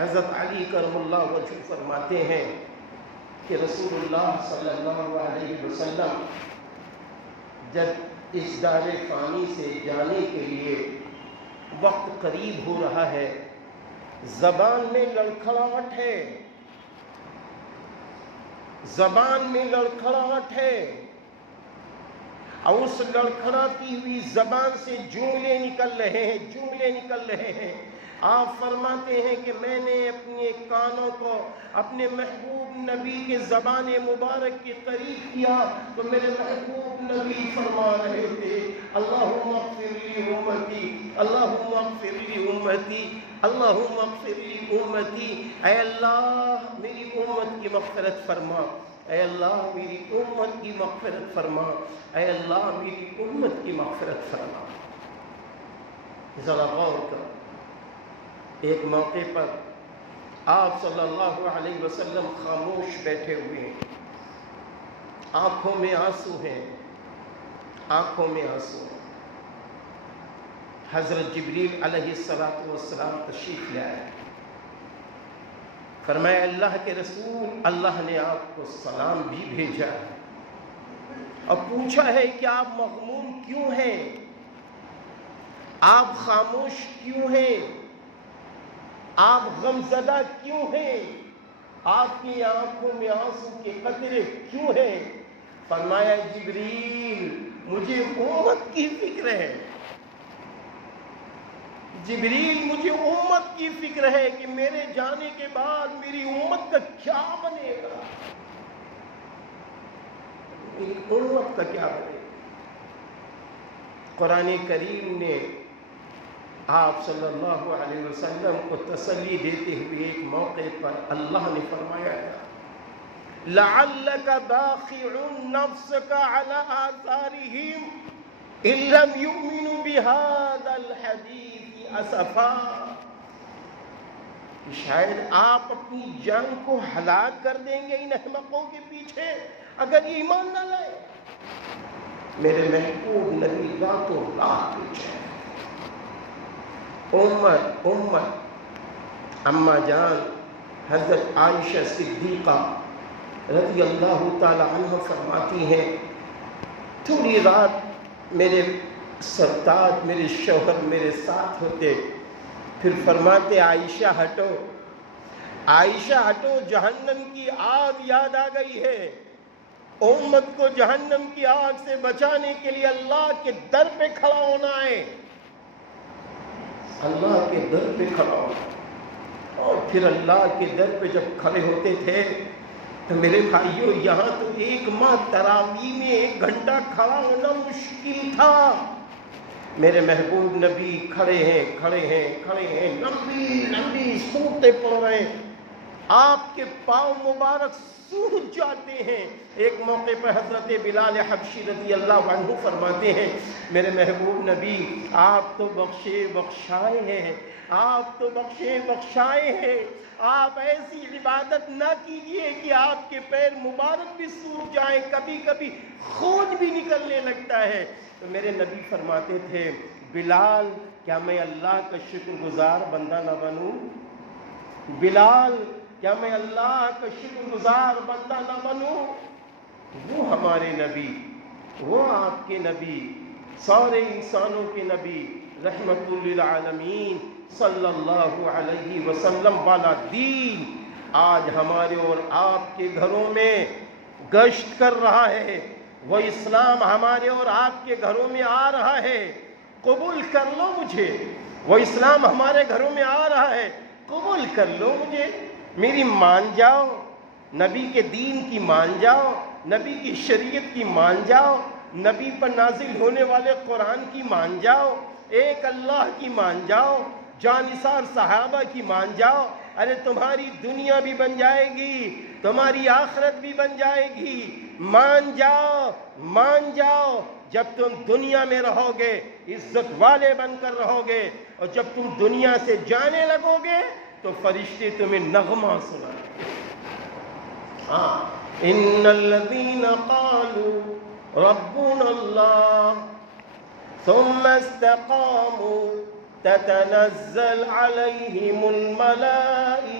حضرت علی کرم اللہ وجہ فرماتے ہیں کہ رسول اللہ صلی اللہ علیہ وسلم جب اس دار فانی سے جانے کے لیے وقت قریب ہو رہا ہے، زبان میں لڑکھڑاہٹ ہے، زبان میں لڑکھڑاہٹ ہے، اور اس لڑکھڑاتی ہوئی زبان سے جملے نکل رہے ہیں۔ آپ فرماتے ہیں کہ میں نے اپنے کانوں کو اپنے محبوب نبی کے زبان مبارک کے قریب کیا تو میرے محبوب نبی فرما رہے تھے اللہم اغفر لی امتی، اللہم اغفر لی امتی، اللہم اغفر لی امتی۔ اے اللہ میری امت کی مغفرت فرما، اے اللہ میری امت کی مغفرت فرما، اے اللہ میری امت کی مغفرت فرما۔ ذرا غور کرو، ایک موقع پر آپ صلی اللہ علیہ وسلم خاموش بیٹھے ہوئے ہیں، آنکھوں میں آنسو ہیں، آنکھوں میں آنسو ہیں۔ حضرت جبریل علیہ السلام تشریف لے آئے، فرمایا اللہ کے رسول، اللہ نے آپ کو سلام بھی بھیجا ہے اور پوچھا ہے کہ آپ مغموم کیوں ہیں، آپ خاموش کیوں ہیں، آپ غمزدہ کیوں ہیں، آپ کی آنکھوں میں آنسو کے قطرے کیوں ہیں؟ فرمایا جبریل مجھے امت کی فکر ہے، جبریل مجھے امت کی فکر ہے کہ میرے جانے کے بعد میری امت کا کیا بنے گا، میری امت کا کیا بنے گا۔ قرآن کریم نے آپ صلی اللہ علیہ وسلم کو تسلی دیتے ہوئے ایک موقع پر اللہ نے فرمایا لَعَلَّكَ بَاخِعٌ نَفْسَكَ عَلَىٰ آثَارِهِمْ إِن لَّمْ يُؤْمِنُوا بِهَٰذَا الْحَدِيثِ أَسَفًا۔ شاید آپ اپنی جان کو ہلاک کر دیں گے ان احمقوں کے پیچھے اگر یہ ایمان نہ لائے۔ میرے محبوب نبی راتوں رات پیچھے امت اماں جان حضرت عائشہ صدیقہ رضی اللہ تعالی عنہ فرماتی ہیں تھوڑی رات میرے سرتاج میرے شوہر میرے ساتھ ہوتے، پھر فرماتے عائشہ ہٹو، عائشہ ہٹو، جہنم کی آگ یاد آ گئی ہے، امت کو جہنم کی آگ سے بچانے کے لیے اللہ کے در پہ کھڑا ہونا ہے، اللہ کے در پہ کھڑا ہونا۔ اور پھر اللہ کے در پہ جب کھڑے ہوتے تھے تو میرے بھائیوں یہاں تو ایک ماہ تراویح میں 1 گھنٹہ کھڑا ہونا مشکل تھا، میرے محبوب نبی کھڑے ہیں، لمبی صورتیں پڑھ رہے ہیں، آپ کے پاؤں مبارک سوکھ جاتے ہیں۔ ایک موقع پر حضرت بلال حبشی رضی اللہ عنہ فرماتے ہیں میرے محبوب نبی آپ تو بخشے بخشائے ہیں، آپ تو بخشے بخشائے ہیں، آپ ایسی عبادت نہ کیجئے کہ آپ کے پیر مبارک بھی سوکھ جائیں، کبھی کبھی خون بھی نکلنے لگتا ہے۔ تو میرے نبی فرماتے تھے بلال کیا میں اللہ کا شکر گزار بندہ نہ بنوں، بلال کیا میں اللہ کا شکر گزار بندہ نہ بنوں۔ وہ ہمارے نبی، وہ آپ کے نبی، سارے انسانوں کے نبی، رحمت للعالمین صلی اللہ علیہ وسلم والا دین آج ہمارے اور آپ کے گھروں میں گشت کر رہا ہے، وہ اسلام ہمارے اور آپ کے گھروں میں آ رہا ہے، قبول کر لو مجھے، وہ اسلام ہمارے گھروں میں آ رہا ہے، قبول کر لو مجھے، میری مان جاؤ، نبی کے دین کی مان جاؤ، نبی کی شریعت کی مان جاؤ، نبی پر نازل ہونے والے قرآن کی مان جاؤ، ایک اللہ کی مان جاؤ، جانثار صحابہ کی مان جاؤ، ارے تمہاری دنیا بھی بن جائے گی، تمہاری آخرت بھی بن جائے گی، مان جاؤ مان جاؤ۔ جب تم دنیا میں رہو گے عزت والے بن کر رہو گے، اور جب تم دنیا سے جانے لگو گے تو فرشتے تمہیں نغمہ سنائیں گے۔ ہاں ان الذین قالوا ربنا اللہ ثم استقاموا تتنزل عليهم الملائكة